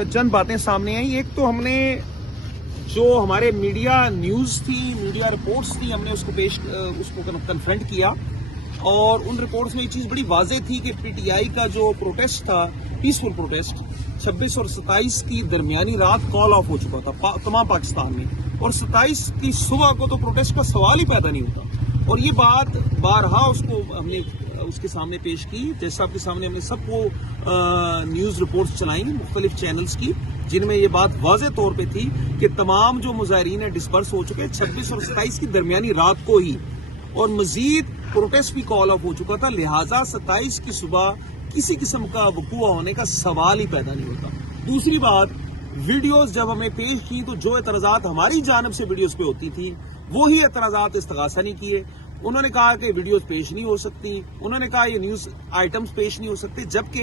चंद बातें सामने आई। एक तो हमने जो हमारे मीडिया न्यूज़ थी, मीडिया रिपोर्ट्स थी, हमने उसको कन्फ्रंट किया और उन रिपोर्ट्स में ये चीज़ बड़ी वाज़ेह थी कि पीटीआई का जो प्रोटेस्ट था, पीसफुल प्रोटेस्ट 26 और 27 की दरमियानी रात कॉल ऑफ हो चुका था तमाम पाकिस्तान में, और 27 की सुबह को तो प्रोटेस्ट का सवाल ही पैदा नहीं होता। और ये बात बारहा उसको हमने उसके सामने पेश की, जैसा आपके सामने हमने सबको न्यूज़ रिपोर्ट्स चलाई मुख्तलिफ चैनल्स की, जिनमें ये बात वाज़ेह तौर पे थी कि तमाम जो मुजाहिरीन है डिस्पर्स हो चुके हैं 26 और 27 की दरमियानी रात को ही, और मजीद प्रोटेस्ट भी कॉल ऑफ हो चुका था। लिहाजा 27 की सुबह किसी किस्म का वकूआ होने का सवाल ही पैदा नहीं होता। दूसरी बात, वीडियोस जब हमें पेश की तो जो एतराज़ात हमारी जानिब से वीडियोस पे होती थी वो ही एतराज़ात इस्तगासा नहीं किए। उन्होंने कहा कि वीडियोस पेश नहीं हो सकती, उन्होंने कहा ये न्यूज़ आइटम्स पेश नहीं हो सकते, जबकि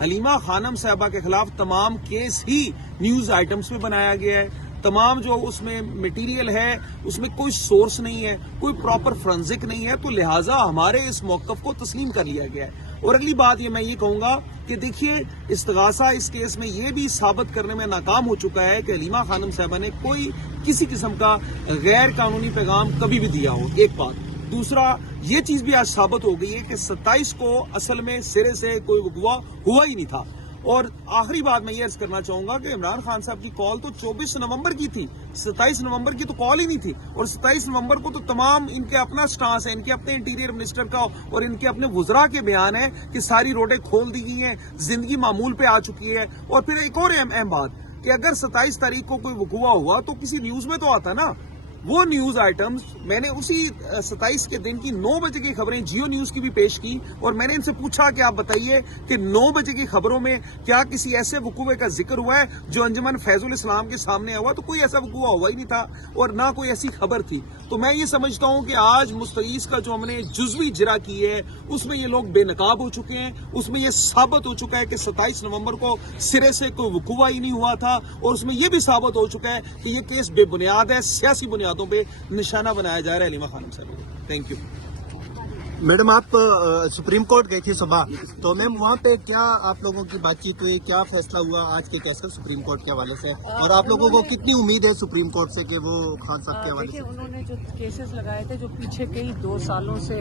हलीमा खानम साहबा के खिलाफ तमाम केस ही न्यूज़ आइटम्स में बनाया गया है। तमाम जो उसमें मटेरियल है उसमें कोई सोर्स नहीं है, कोई प्रॉपर फोरेंसिक नहीं है, तो लिहाजा हमारे इस मौक़िफ़ को तस्लीम कर लिया गया है। और अगली बात मैं ये कहूँगा कि देखिए, इस्तगासा इस केस में ये भी साबित करने में नाकाम हो चुका है कि हलीमा खानम साहबा ने कोई किसी किस्म का गैर कानूनी पैगाम कभी भी दिया हो, एक बात। दूसरा, ये चीज भी आज साबित हो गई है कि 27 को असल में सिरे से कोई वकूआ हुआ ही नहीं था। और आखिरी बात मैं ये अर्ज करना चाहूंगा कि इमरान खान साहब की कॉल तो 24 नवंबर की थी, 27 नवंबर की तो कॉल ही नहीं थी। और 27 नवंबर को तो तमाम इनके अपना स्टांस है, इनके अपने इंटीरियर मिनिस्टर का और इनके अपने वुज़रा के बयान है कि सारी रोडें खोल दी गई हैं, जिंदगी मामूल पे आ चुकी है। और फिर एक और अहम बात कि अगर 27 तारीख को कोई वकूआ हुआ तो किसी न्यूज में तो आता ना। वो न्यूज आइटम्स मैंने उसी 27 के दिन की 9 बजे की खबरें जियो न्यूज की भी पेश की, और मैंने इनसे पूछा कि आप बताइए कि 9 बजे की खबरों में क्या किसी ऐसे वकूए का जिक्र हुआ है जो अंजुमन फैजुल इस्लाम के सामने हुआ? तो कोई ऐसा वकूआ हुआ ही नहीं था और ना कोई ऐसी खबर थी। तो मैं ये समझता हूं कि आज मुस्तईस का जो हमने जुज़वी जिरा की है उसमें ये लोग बेनकाब हो चुके हैं। उसमें ये साबित हो चुका है कि 27 नवंबर को सिरे से कोई वकूआ ही नहीं हुआ था, और उसमें ये भी साबित हो चुका है कि ये केस बेबुनियाद है, सियासी बुनियाद पे निशाना बनाया जा रहा है हलीमा खानम साहब को। Thank you. मैडम, आप सुप्रीम कोर्ट गई थी सुबह, तो मैम वहाँ पे क्या आप लोगों की बातचीत हुई, क्या फैसला हुआ आज के केस का सुप्रीम कोर्ट के हवाले से, और आप लोगों को कितनी उम्मीद है सुप्रीम कोर्ट से कि वो खान साहब के हवाले से? उन्होंने जो केसेस लगाए थे, जो पीछे कई 2 सालों से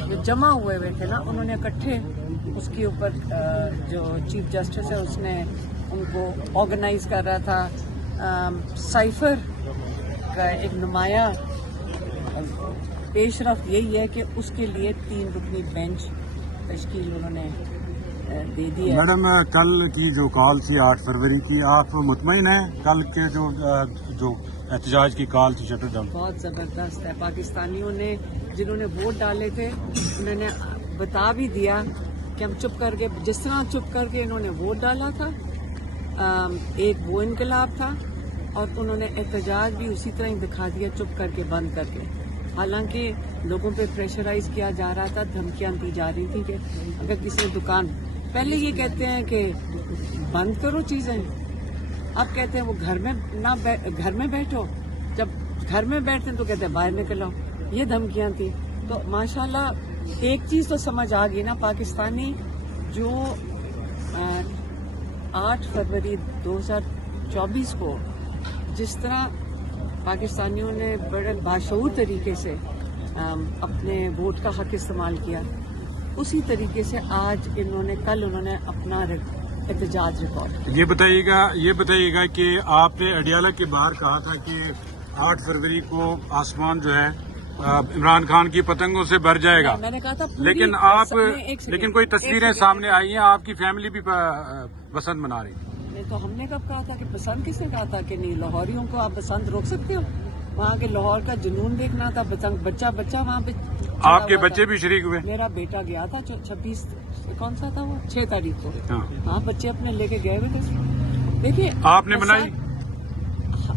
जो जमा हुए थे ना, उन्होंने इकट्ठे उसके ऊपर जो चीफ जस्टिस है उसने उनको ऑर्गेनाइज कर रहा था। साइफर का एक नुमाया पेशरफ यही है कि उसके लिए 3 रुकनी बेंच तश्कील उन्होंने दे दी है। मैडम, कल की जो कॉल थी 8 फरवरी की, आप मुतमईन हैं कल के जो एहतजाज की कॉल थी शटर डाउन? बहुत ज़बरदस्त है। पाकिस्तानियों ने जिन्होंने वोट डाले थे उन्होंने बता भी दिया कि हम चुप करके, जिस तरह चुप करके इन्होंने वोट डाला था, एक वो इनकलाब था, और उन्होंने एहतजाज भी उसी तरह ही दिखा दिया, चुप करके, बंद करके। हालांकि लोगों पे प्रेशराइज किया जा रहा था, धमकियां दी जा रही थी कि अगर किसी ने दुकान, पहले ये कहते हैं कि बंद करो चीजें, अब कहते हैं वो घर में बैठो, जब घर में बैठते हैं तो कहते हैं बाहर निकल आओ। ये धमकियां थी। तो माशाल्लाह एक चीज तो समझ आ गई ना, पाकिस्तानी जो 8 फरवरी 2024 को जिस तरह पाकिस्तानियों ने बड़े बाशऊर तरीके से अपने वोट का हक इस्तेमाल किया, उसी तरीके से आज कल उन्होंने अपना एहतजाज रिकॉर्ड। ये बताइएगा कि आपने अडियाला के बाहर कहा था कि 8 फरवरी को आसमान जो है इमरान खान की पतंगों से भर जाएगा। मैंने कहा था, लेकिन कोई तस्वीरें सामने आई हैं, आपकी फैमिली भी बसंत मना रही। तो हमने कब कहा था कि बसंत? किसने कहा था कि नहीं? लाहौरियों को आप बसंत रोक सकते हो? वहाँ के लाहौर का जुनून देखना था, बच्चा वहाँ पे। आपके बच्चे भी शरीक हुए? मेरा बेटा गया था 26, कौन सा था वो, 6 तारीख को। हाँ, बच्चे अपने लेके गए हुए थे। देखिए, आपने बनाई?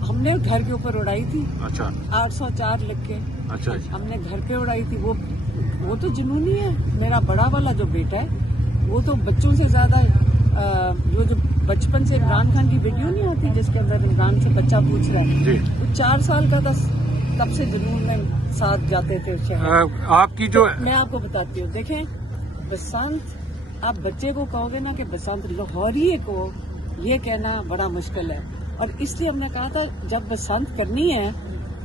हमने घर के ऊपर उड़ाई थी। अच्छा। 804 लिख के। अच्छा। हमने घर पे उड़ाई थी। वो तो जुनूनी है। मेरा बड़ा वाला जो बेटा है वो तो बच्चों से ज्यादा जो बचपन से इमरान खान की वीडियो नहीं होती जिसके अंदर इमरान से बच्चा पूछ रहा है, वो 4 साल का था, तब से जुनून में साथ जाते थे शहर। आपकी जो मैं आपको बताती हूँ, देखें, बसंत, आप बच्चे को कहोगे ना कि बसंत, लाहौरी को یہ کہنا بڑا مشکل ہے. اور اس لیے ہم نے کہا تھا جب پسند کرنی ہے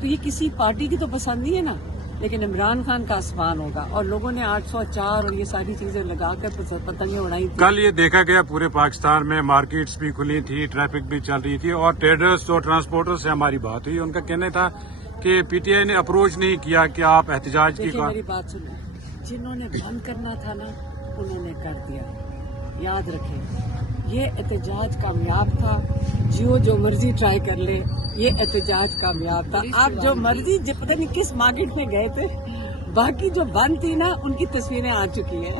تو یہ کسی پارٹی کی تو پسند نہیں ہے نا, لیکن عمران خان کا آسمان ہوگا. اور لوگوں نے 804 اور یہ ساری چیزیں لگا کر پتنگیں اڑائی تھی. کل یہ دیکھا گیا پورے پاکستان میں مارکیٹس بھی کھلی تھی, ٹریفک بھی چل رہی تھی, اور ٹریڈرز اور ٹرانسپورٹر سے ہماری بات ہوئی. ان کا کہنا تھا کہ پی ٹی آئی نے اپروچ نہیں کیا کہ آپ احتجاج کی. دیکھیں میری بات سنیں, جنہوں نے بند کرنا تھا نا انہوں نے کر دیا. یاد رکھیں یہ احتجاج کامیاب تھا. جو مرضی ٹرائی کر لے, یہ احتجاج کامیاب تھا. آپ جو مرضی پتہ نہیں کس مارکیٹ میں گئے تھے, باقی جو بند تھی نا ان کی تصویریں آ چکی ہیں.